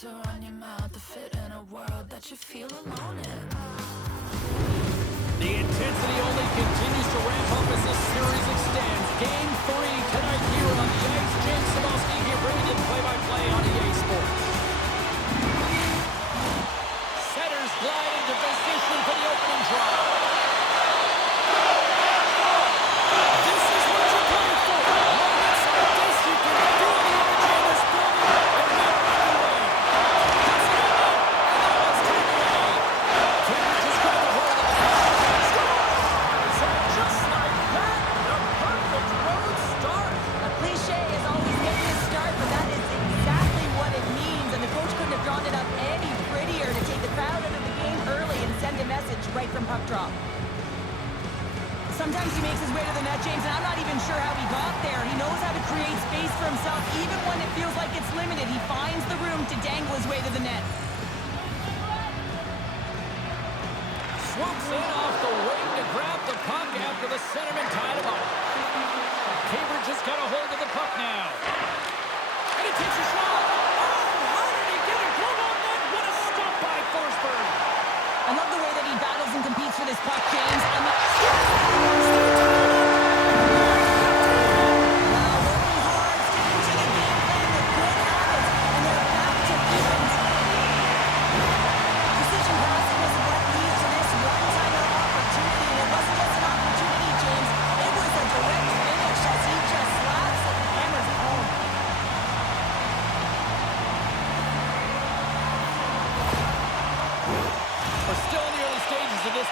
to run your mouth to fit in a world that you feel alone in. The intensity only continues to ramp up as this series extends. Game 3 tonight here on the ice. James Cybulski here bringing you play-by-play on EA Sports. Setters glide into position for the opening draw. This is what you play for. Moments like this, you can feel the energy in this building, and we are underway. That's it up, and that one's turned away. Cambridge has got the hold of the puck. Scores! And just like that, the perfect road start. A cliche is always getting a start, but that is exactly what it means, and the coach couldn't have drawn it up any prettier to take the crowd out of the game early and send a message right from puck drop. Sometimes he makes his way to the net, James, and I'm not even sure how he got there. He knows how to create space for himself, even when it feels like it's limited. He finds the room to dangle his way to the net. Swoops in off the wing to grab the puck after the centerman tied him up. Cambridge has got a hold of the puck now. And he takes a shot. Oh, how did he get a glove on that? What a stop by Forsberg. I love the way that he battles and competes for this puck, James. And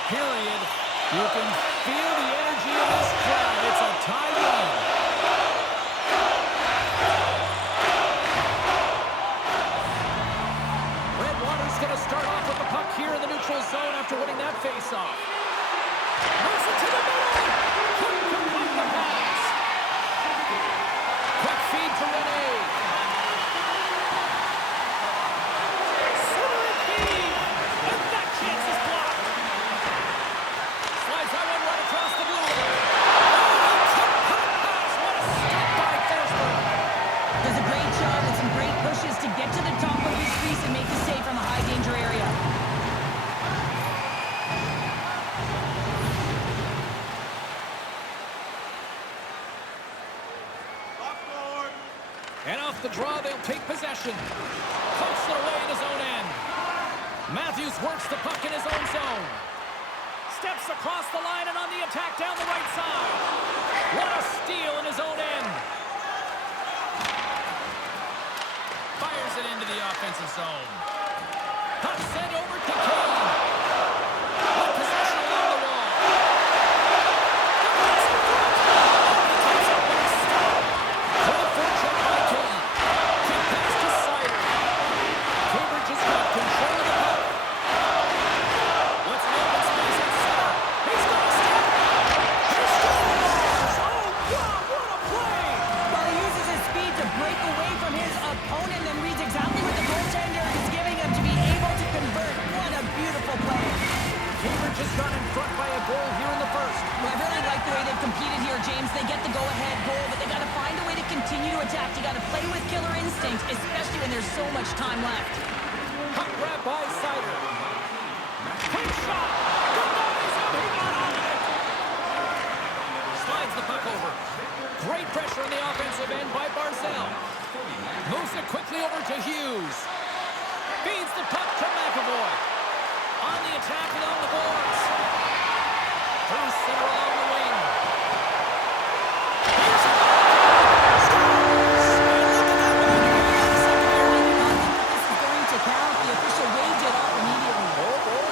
period. You can feel the energy in this crowd. It's a tie game. Redwater's going to start off with the puck here in the neutral zone after winning that face-off. Moves it to the middle. Couldn't complete the pass. Quick feed to Rene. Center feed. And that chance is blocked. Slides that one right across the blue line. Pass. What a stop by Forsberg. does a great job with some great pushes to get to the top of his crease and make the save from a high-danger area. And off the draw, they'll take possession. Pumps it away in his own end. Matthews works the puck in his own zone. Steps across the line and on the attack down the right side. What a steal in his own end. Fires it into the offensive zone. Puck sent over to Kane. With possession along the wall. Takes up with a stop. For the forecheck by Kane. Kick pass to Sider. Cambridge has got control of the puck. Let's open space at center. He's got a step. He scores! Oh, wow, what a play! Well, he uses his speed to break away from his opponent and reads exactly what the goaltender is giving him to be able to convert. What a beautiful play. Cambridge has gone in front by a goal here in the first. Well, I really like the way they've competed here, James. They get the go-ahead goal, but they got to find a way to continue to attack. You got to play with killer instinct, especially when there's so much time left. Puck grab by Sider. Quick shot. Denies him. He got on it. Slides the puck over. Great pressure on the offensive end by Barzell. Moves it quickly over to Hughes. Feeds the puck to McAvoy. On the attack along the boards. Through center along the wing. Here's a scores! And look at that one. I do not think that this is going to count. The official waved it off immediately. Oh, boy.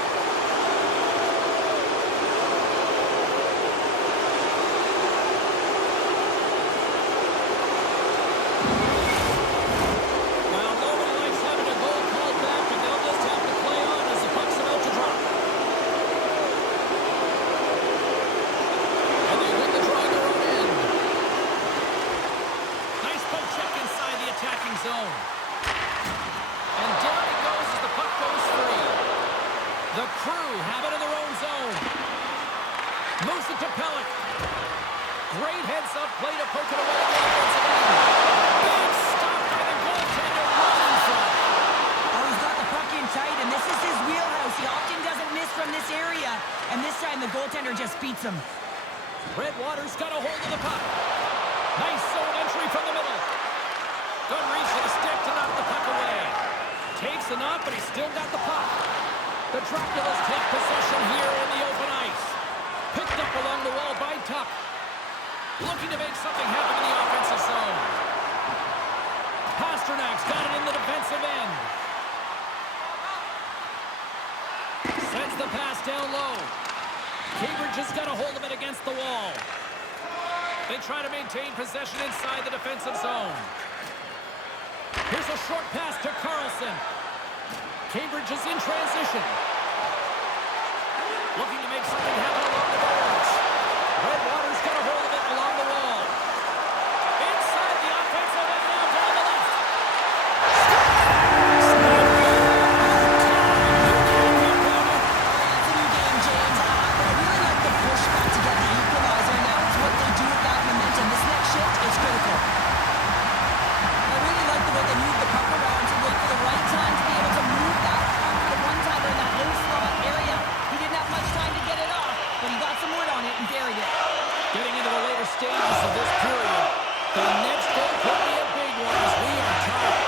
Well, nobody likes having a goal called back, but they'll just have to play on as the puck's about to drop. And they win the draw their own end. Nice poke check inside the attacking zone. And down he goes as the puck goes free. The Crew have it in their own zone. Moves it to Pellick. Great heads-up play to poke it away to the offensive end. Big stop by the goaltender right in front. The Draculas take possession here in the open ice. Picked up along the wall by Tuck. Looking to make something happen in the offensive zone. Pasternak's got it in the defensive end. Sends the pass down low. Cambridge has got a hold of it against the wall. They try to maintain possession inside the defensive zone. Here's a short pass to Carlson. Cambridge is in transition. Looking to make something happen along the boards. Redwater's got a hold of it along the wall. Inside the offensive end now down the left. It's a new game, James. I really like the push back to get the equalizer. Now it's what they do with that momentum. This next shift is critical. I really like the way they move the puck around to wait for the right time to be able to move that puck to the one-timer in that low slot area. He didn't have much time to get it off, but he got some wood on it and buried it. Getting into the later stages of this period, the next goal could be a big one as we are tied.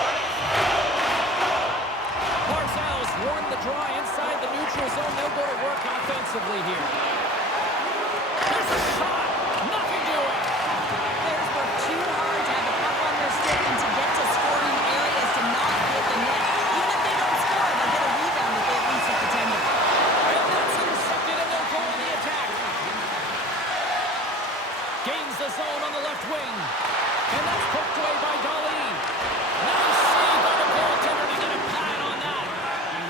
Barzal's won the draw inside the neutral zone. They'll go to work offensively here. There's a shot. Nothing doing. Players work too hard to have the puck on their stick and to get to scoring areas to not hit the net. Even if they don't score, they'll get a rebound if they at least hit the tender. And that's intercepted, and they'll go on the attack. Gains the zone on the left wing. And that's poked away by Darlene. Nice save by the goaltender to get a pad on that.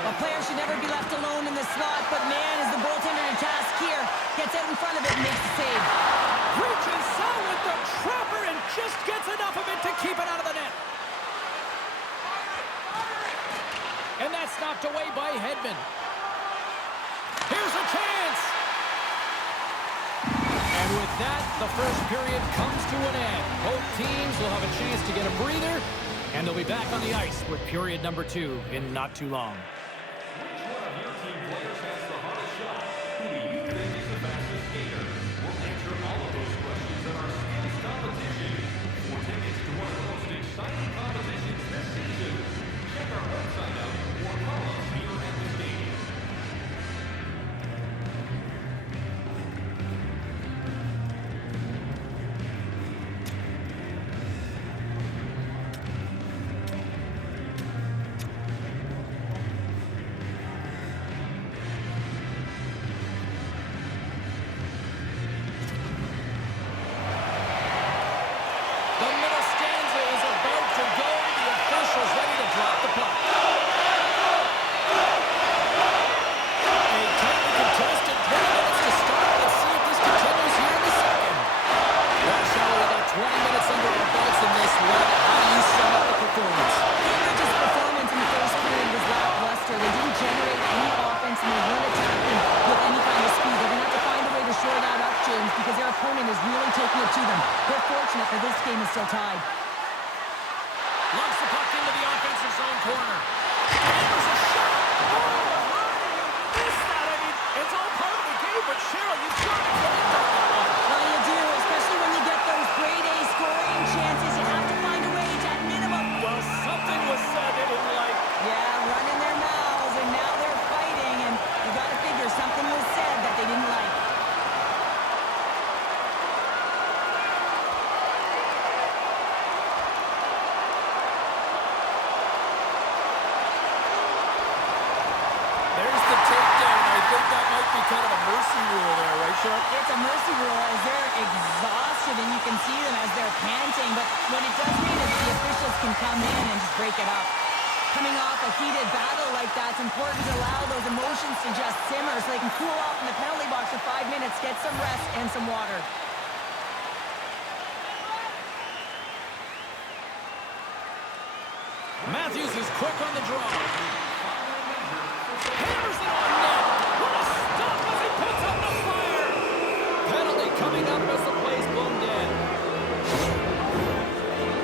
A player should never be left alone in the slot, but man, is the goaltender to task here. Gets out in front of it and makes the save. Reaches out with the trapper and just gets enough of it to keep it out of the net. And that's knocked away by Hedman. Here's a chance. And with that, the first period comes to an end. Both teams will have a chance to get a breather, and they'll be back on the ice with period number 2 in not too long. Because their opponent is really taking it to them. They're fortunate that this game is still tied. Lumps the puck into the offensive zone corner. There's a shot. Oh, how do you miss that? I mean, it's all part of the game, but Cheryl, you've got to connect on that one. Well, you do, especially when you get those grade A scoring chances. You have to find a way to, at minimum. Well, something was said they didn't like. Yeah, running their mouths, and now they're fighting, and you got to figure something was said that they didn't like. Kind of a mercy rule there, right, Chuck? It's a mercy rule as they're exhausted, and you can see them as they're panting. But what it does mean is the officials can come in and just break it up. Coming off a heated battle like that, it's important to allow those emotions to just simmer so they can cool off in the penalty box for 5 minutes, get some rest and some water. Matthews is quick on the draw. Hammers it on net. What a stop as he puts up the fire. Penalty coming up as the play's blown dead.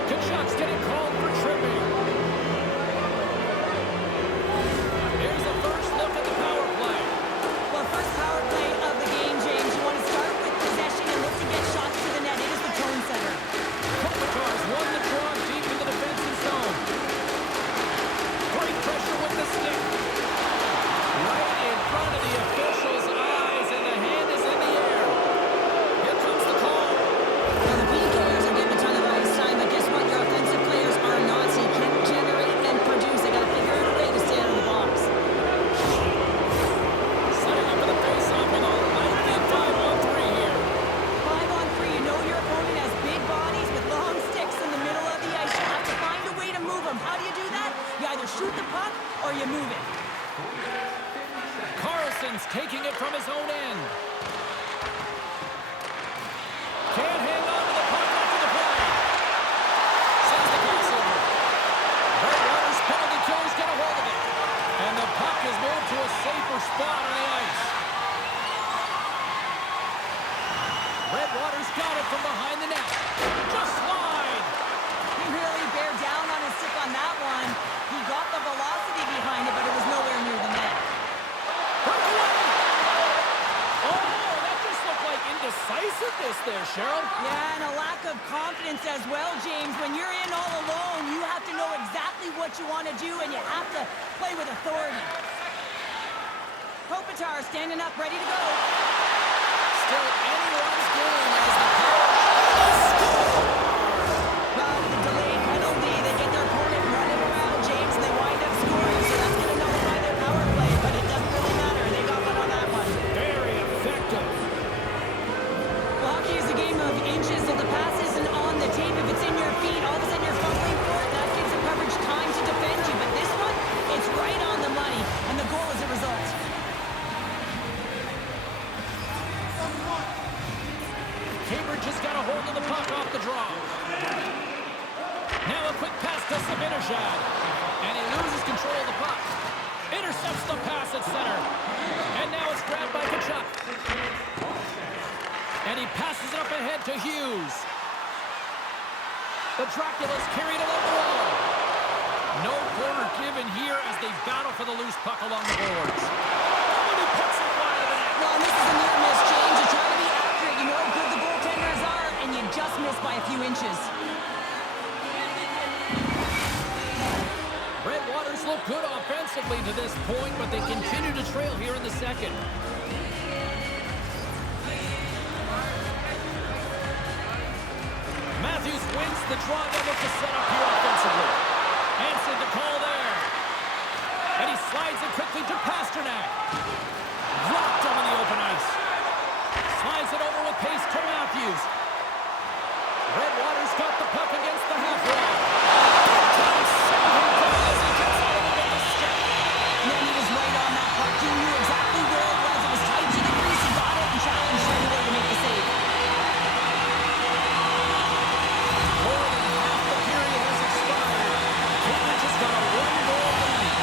Kachuk's getting called for tripping. Here's the first look at the power play. Well, first power play of the game, James. You want to start with possession and look to get shots to the net. It is the tone setter. Kopitar's won the draw deep in the defensive zone. Great pressure with either shoot the puck or you move it. Carlson's taking it from his own end. Can't hang on to the puck after the play. Sends the pass over. Redwater's penalty killer's got a hold of it. And the puck is moved to a safer spot on the ice. Redwater's got it from behind the net. Just wide. He really bear down on his stick on that one. He got the velocity behind it, but it was nowhere near the net. Breakaway! Oh, that just looked like indecisiveness there, Cheryl. Yeah, and a lack of confidence as well, James. When you're in all alone, you have to know exactly what you want to do, and you have to play with authority. Kopitar standing up, ready to go. Still anyone's game as the power score. Well, with the delayed penalty, they get their opponent running around, James, and they wind up scoring, so that's going to nullify their power play, but it doesn't really matter. They got one on that one. Very effective. Well, hockey is a game of inches, so the pass isn't on the tape. If it's in your feet, all of a sudden you're fumbling for it. That gives the coverage time to defend you, but this one, it's right on the money, and the goal is a result. Cambridge has got a hold of the puck off the draw. Now a quick pass to Sabinajad. And he loses control of the puck. Intercepts the pass at center. And now it's grabbed by Tkachuk. And he passes it up ahead to Hughes. The Dracula's carried along the wall. No corner given here as they battle for the loose puck along the boards. And he puts it wide of the net. Well, and this is a near miss, James. You try to be accurate. You know how good the goaltenders are, and you just miss by a few inches. Redwaters look good offensively to this point, but they continue to trail here in the second. Matthews wins the draw double to set up here offensively. Hanson to call there. And he slides it quickly to Pasternak. Dropped him in the open ice. Slides it over with pace to Matthews. Redwater's got the puck against the half wall. Man, he was right on that puck. He knew exactly where it was. It was tight to the crease. He got it and challenged right away to make the save. More than half the period has expired. Cambridge has got a one-goal lead.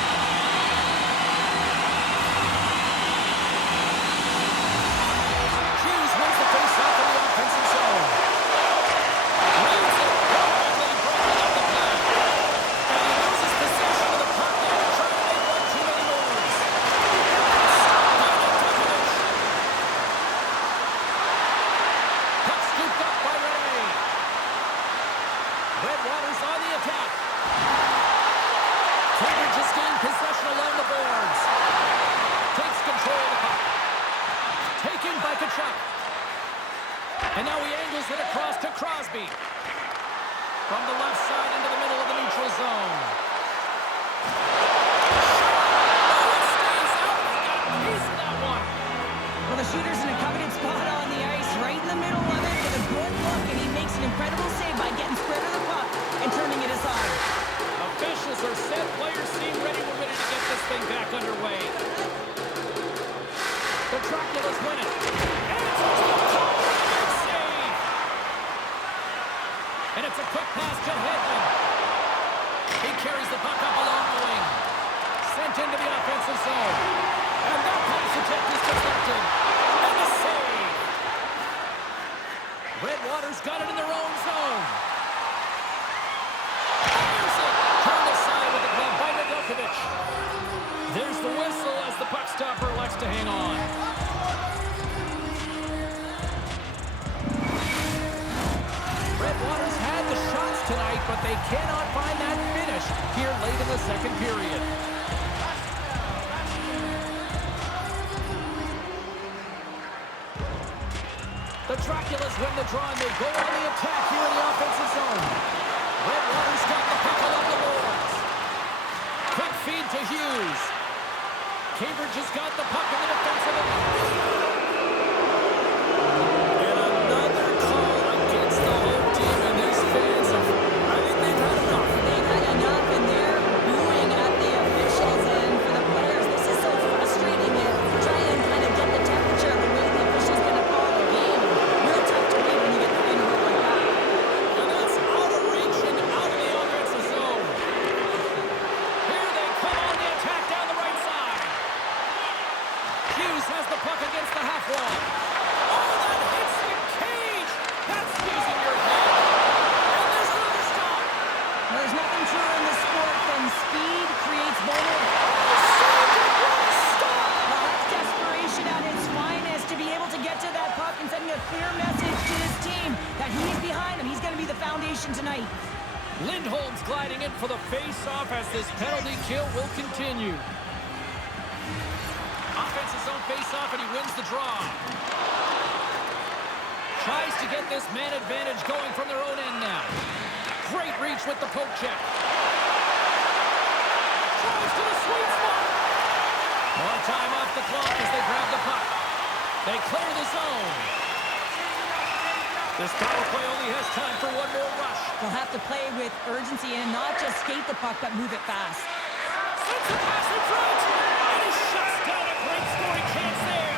Hughes wins the face-off in the offensive zone. Leads it perfectly, breaking up the play. And he loses possession of the puck there to try to make one too many moves. Puck scooped up by Ray. Redwater's on the attack. Cambridge has gained possession along the boards. Takes control of the puck. Taken by Tkachuk. And now he angles it across to Crosby. From the left side into the middle of the neutral zone. Oh, it stays out. He got a piece of that one. Well, the shooter's in a coveted spot on the ice, right in the middle of it with a good look, and he makes an incredible save by getting spread of the puck and turning it aside. Officials are set. Players seem ready. We're ready to get this thing back underway. The Dracula's win it. And it's a big save. And it's a quick pass to Hedman. He carries the puck up along the wing. Sent into the offensive zone. And that pass attempt is deflected. And the save. Redwater's got it in their own zone. Fires it. Turned aside with the glove by Nedeljkovic. There's the whistle as the puck stopper elects to hang on. Redwater's had the shots tonight, but they cannot find that finish here late in the second period. The Draculas win the draw and they go on the attack here in the offensive zone. Redwater's got the puck along the boards. Quick feed to Hughes. Cambridge has got the puck in the defensive end. And another call against the home team, and these fans have, I think they've had enough. They've had enough, and they're booing at Well, there's nothing truer in this sport than speed creates vulnerability. Well, that's desperation at its finest to be able to get to that puck and sending a clear message to his team that he's behind him. He's going to be the foundation tonight. Lindholm's gliding in for the face-off as this penalty kill will continue. Offense's own face-off, and he wins the draw. Tries to get this man advantage going from their own end now. Great reach with the poke check. Tries to the sweet spot. More time off the clock as they grab the puck. They clear the zone. This power play only has time for one more rush. They'll have to play with urgency and not just skate the puck, but move it fast. Sends the pass in front. And he shuts down a great scoring chance there.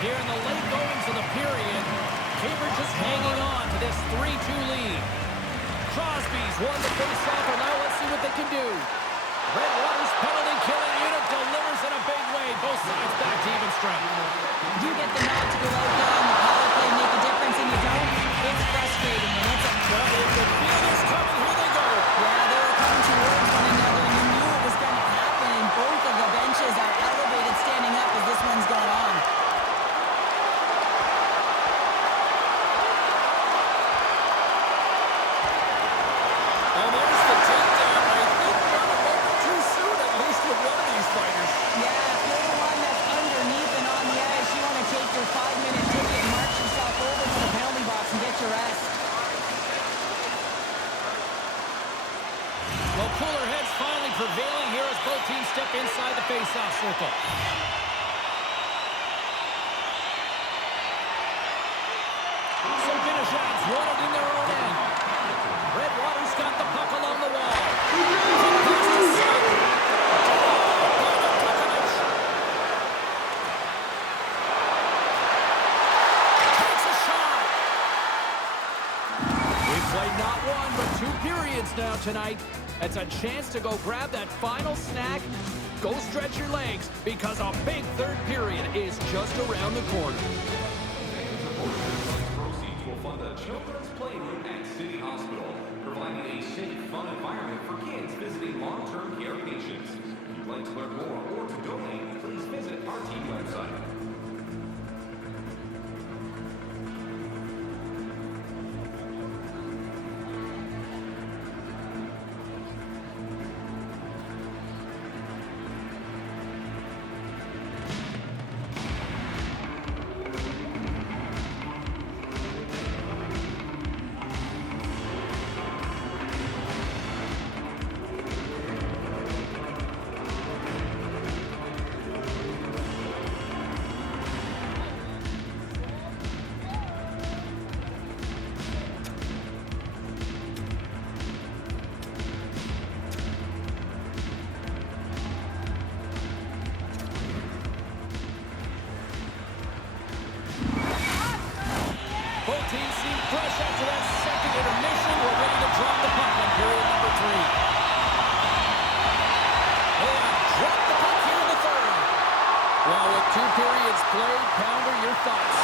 Here in the late goings of the period, Cambridge is hanging on to this 3-2 lead. Crosby's won the face-off, and now let's see what they can do. Redwater's penalty killing unit delivers in a big way. Both sides back to even strength. You get the nod to go out there on the power play and make a difference, and you don't. It's frustrating, and it's a... Well, if the field is coming, here they go. Yeah, they were coming towards one another, and you knew it was going to happen, and both of the benches are elevated standing up as this one's going on. And there's the takedown. I think not a moment too soon, at least with one of these fighters. Yeah, if you're the one that's underneath and on the edge, you want to take your 5-minute ticket and march yourself over to the penalty box and get your rest. Well, cooler heads finally prevailing here as both teams step inside the face-off circle. So Vinishad's won it in their own end. Redwater's got the puck along the wall. Pass to South. Takes a shot. We've played not one, but 2 periods now tonight. It's a chance to go grab that final snack. Go stretch your legs because a big third period is just around the corner. Proceeds will fund a children's playroom at City Hospital, providing a safe, fun environment for kids visiting long-term care patients. If you'd like to learn more or to donate, please visit our team website. Both teams seem fresh after that second intermission. We're ready to drop the puck on period number 3. And drop the puck here in the third. Well, with 2 periods played, Pounder, your thoughts?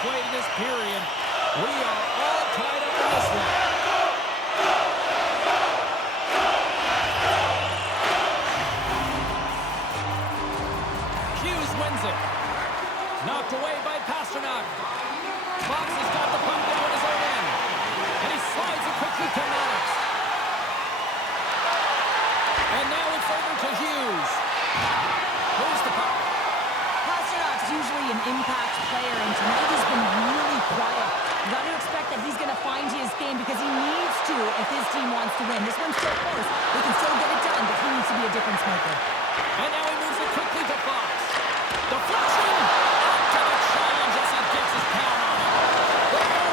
Played in this period. We are all tied up in this one. Hughes wins it. Knocked away by Pasternak. Fox has got the puck down his own end. And he slides it quickly to Maddox. And now it's over to Hughes. Moves the puck. Pasternak's usually an impact player, and tonight he's been really quiet. You got to expect that he's going to find his game because he needs to if his team wants to win. This one's still close. They can still get it done, but he needs to be a difference maker. And now he moves it quickly to Fox. Deflection! Up to the challenge as he gets his pound on it. The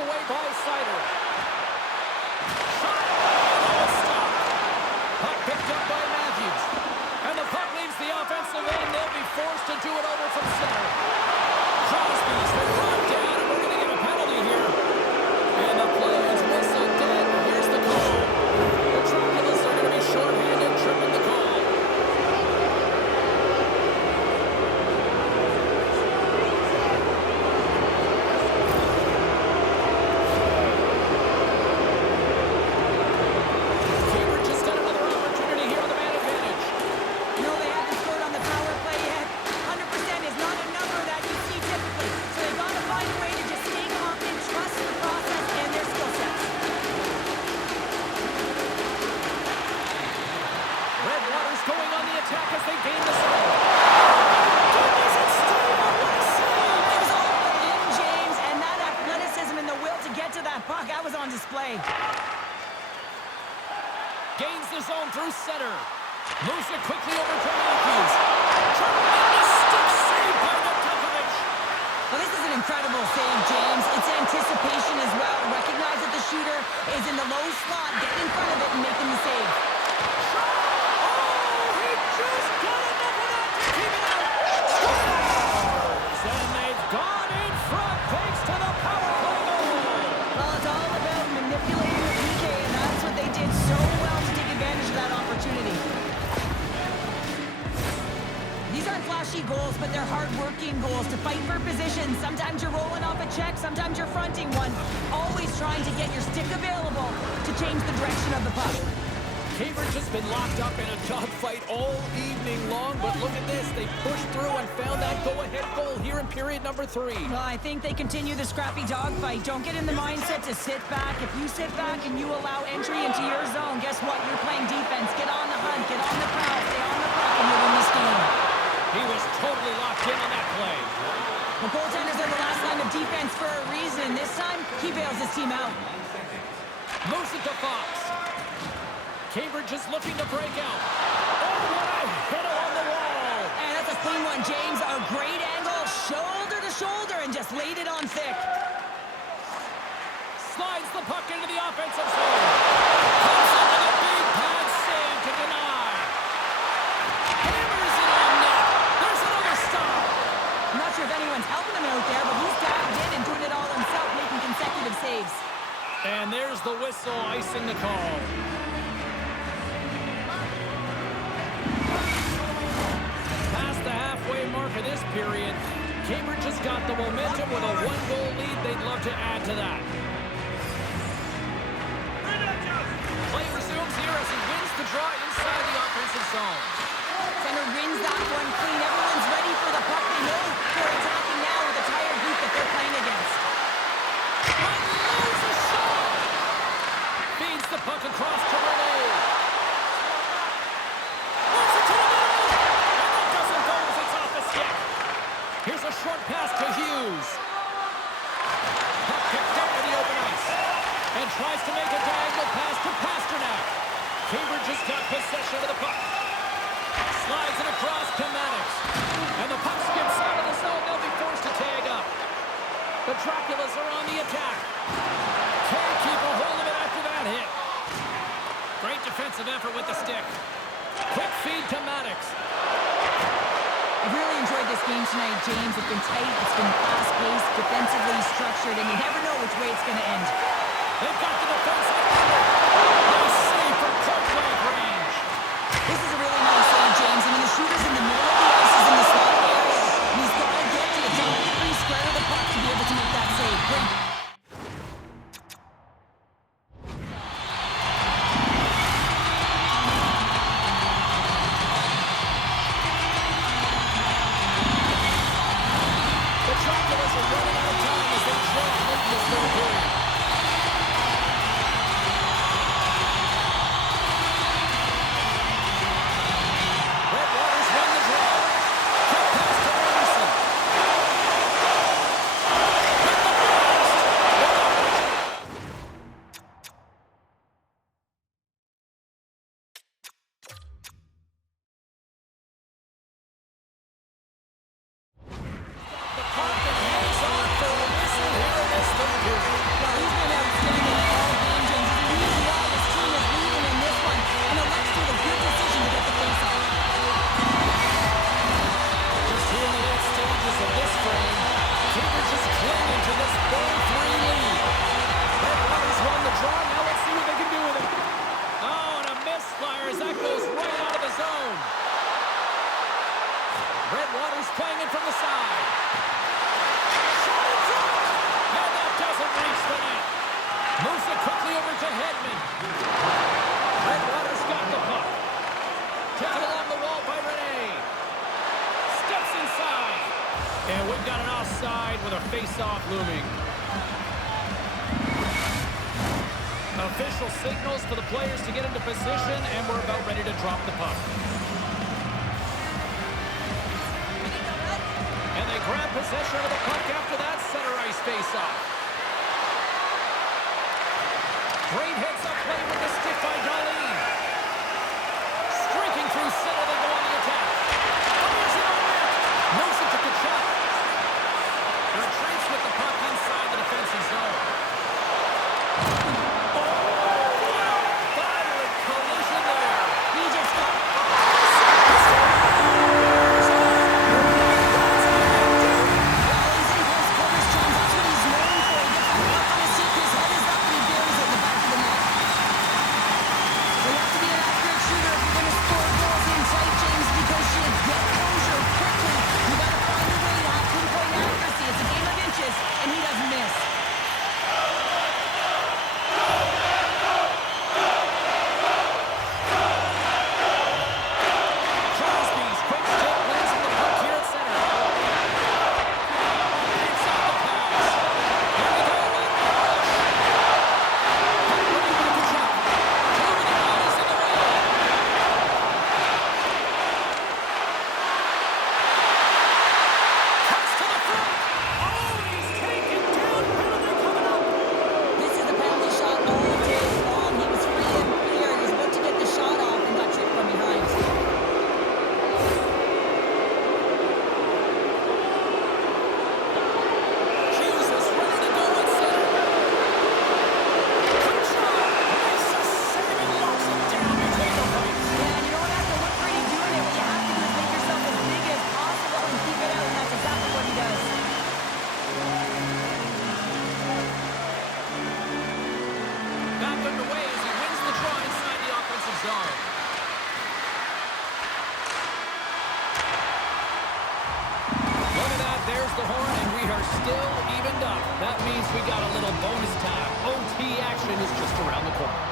away by Sider. Shot! And that was stopped. Puck picked up by Matthews. And the puck leaves the offensive end. They'll be forced to do it over from center. Crosby's been brought down, and we're going to get a penalty here. And the play is whistled dead. Here's the call. The Dracula's are going to be shorthanded, tripping the call. Cambridge just got another opportunity here with a man advantage. No, they haven't scored on the power play yet. 100% is not a number that you see typically. So they've got to find a way to just stay confident, trust the process and their skill sets. Redwater's going on the attack as they gain the zone. Goodness, it's still on one side. It was all put in, James, and that athleticism and the will to get to that puck, that was on display. Gains the zone through center. Moves it quickly over to Matthews. Tremendous stick save by Nedeljkovic. Well, this is an incredible save, James. It's anticipation as well. Recognize that the shooter is in the low slot, getting in front of it and making the save. Oh, he just got enough of that to keep it out. Scores! And they've gone in front thanks to the power play goal. Well, it's all about manipulating the PK, and that's what they did so well to take advantage of that opportunity. These aren't flashy goals, but they're hard-working goals to fight for position. Sometimes you're rolling off a check, sometimes you're fronting one. Always trying to get your stick available to change the direction of the puck. Cambridge has been locked up in a dogfight all evening long, but look at this. They pushed through and found that go-ahead goal here in period number 3. Well, I think they continue the scrappy dogfight. Don't get in the mindset to sit back. If you sit back and you allow entry into your zone, guess what? You're playing defense. Get on the hunt, get on the prowl, stay on the puck, and you'll win this game. He was totally locked in on that play. The goaltenders are the last line of defense for a reason. This time, he bails his team out. Moves it to Fox. Cambridge is looking to break out. Oh, what a hit on the wall. And that's a clean one, James. A great angle, shoulder to shoulder, and just laid it on thick. Slides the puck into the offensive zone. Comes up with a big pad save to deny. Hammers it on net. There's another stop. I'm not sure if anyone's helping him out there, but he's dived in and doing it all himself, making consecutive saves. And there's the whistle, icing the call. Past the halfway mark of this period, Cambridge has got the momentum with a 1-goal lead. They'd love to add to that. Play resumes here as he wins the draw inside the offensive zone. Center wins that one clean. Everyone's ready for the puck. They know they're attacking now with the tired group that they're playing against. And loses a shot! Feeds the puck across to Rd2. Moves it to the middle! And that doesn't go as it's off the stick. Here's a short pass to Hughes. Puck picked up in the open ice. And tries to make a diagonal pass to Pasternak. Cambridge has got possession of the puck. Slides it across to Maddox. And the puck skips out of the zone. They'll be forced to tag up. The Draculas are on the attack. Can't keep a hold of it after that hit. Great defensive effort with the stick. Quick feed to Maddox. I've really enjoyed this game tonight, James. It's been tight, it's been fast-paced, defensively structured, and you never know which way it's going to end. They've got the defense up there. Nice save from point-blank range. This is a really nice save, James. I mean, the shooter's in the middle of the ice, is in the slot area, and he's got to get to the top of the free square of the puck to be able to make that save. Great. The Draculas are running out of time as they draw late in this third period. Redwaters won the draw. Quick pass to Anderson. The puck and hangs on And we've got an offside with a face-off looming. Official signals for the players to get into position, and we're about ready to drop the puck. And they grab possession of the puck after that center ice face-off. Great heads-up play with the stick by Darlene. Streaking through center, they go on the attack. Fires it on net. Moves it to Kachuk. Retreats with the puck inside the defensive zone. There's the horn, and we are still evened up. That means we got a little bonus time. OT action is just around the corner.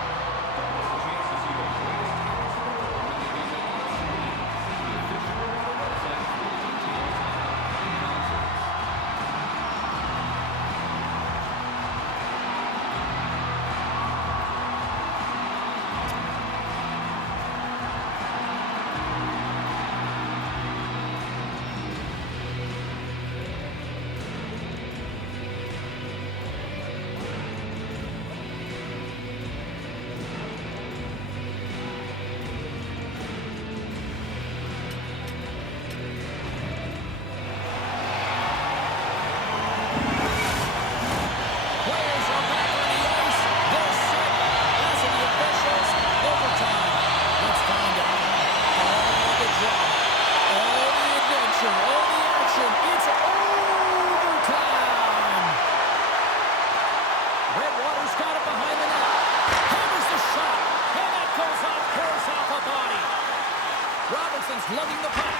Lugging the puck.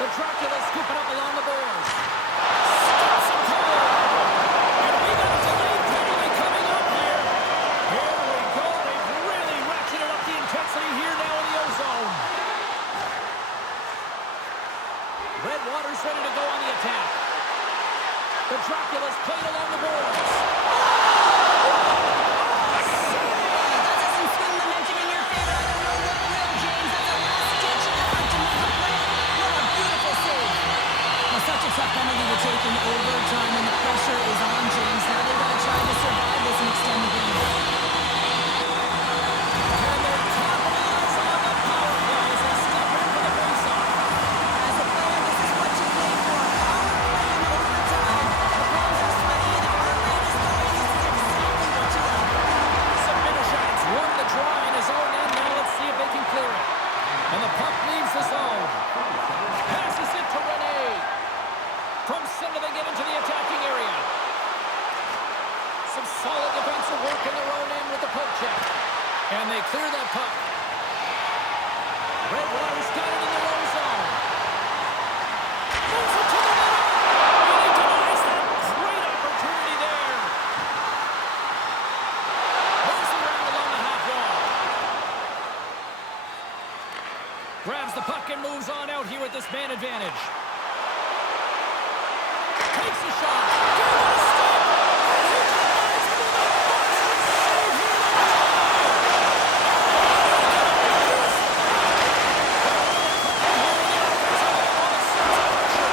The Dracula scooping up along the boards. Stops and goal. And we got a delayed penalty coming up here. Here we go. They've really ratcheted up the intensity here now in the O-zone. Redwater's ready to go on the attack. The Dracula's played along the boards. Tough penalty to take in overtime, and the pressure is on James. Now they've got to try to survive this and extend the game. And they capitalize on the power play as they step in for the face-off. As a player, this is what you play for. Power play in overtime. The players are sweaty, the heart rate is going. This is exactly what you want. Some middle shots. Won the draw in his own end. Now let's see if they can clear it. And the puck leaves the zone. Passes it to Rene. From center, they get into the attacking out here with this man advantage. Takes a shot. Down with a stick. And he denies him with a monster save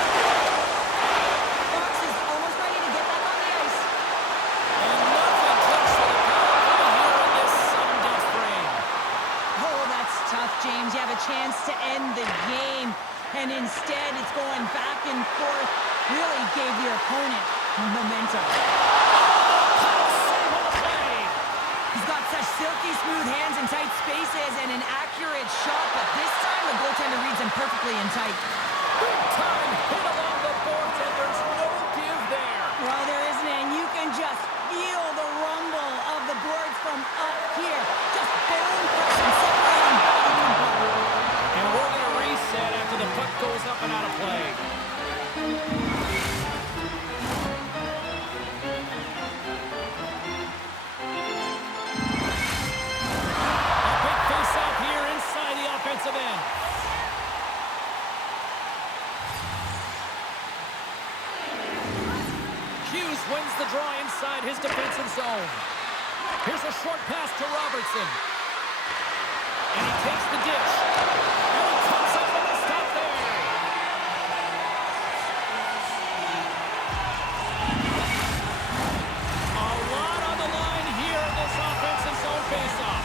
here on Fox is almost ready to get back on the ice. And nothing clicks to the power play here in this sudden death frame. Oh, that's tough, James. You have a chance to end the game, and instead it's going back and forth. Really gave your opponent momentum. Save on the play. He's got such silky smooth hands in tight spaces and an accurate shot, but this time the goaltender reads him perfectly in tight. Big time hit along the boards, and there's no give there. Well, there isn't, and you can just feel the rumble of the boards from up here. Just bone crushing, separating body control. And we're going to reset after the puck goes up and out of play. A big face-off here inside the offensive end. Hughes wins the draw inside his defensive zone. Here's a short pass to Robertson. And he takes the dish. And he comes up with a stop there. A lot on the line here in this offensive zone faceoff.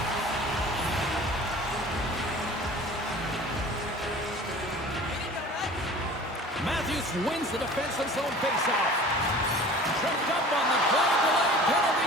Matthews wins the defensive zone faceoff. Tripped up on the play delay penalty.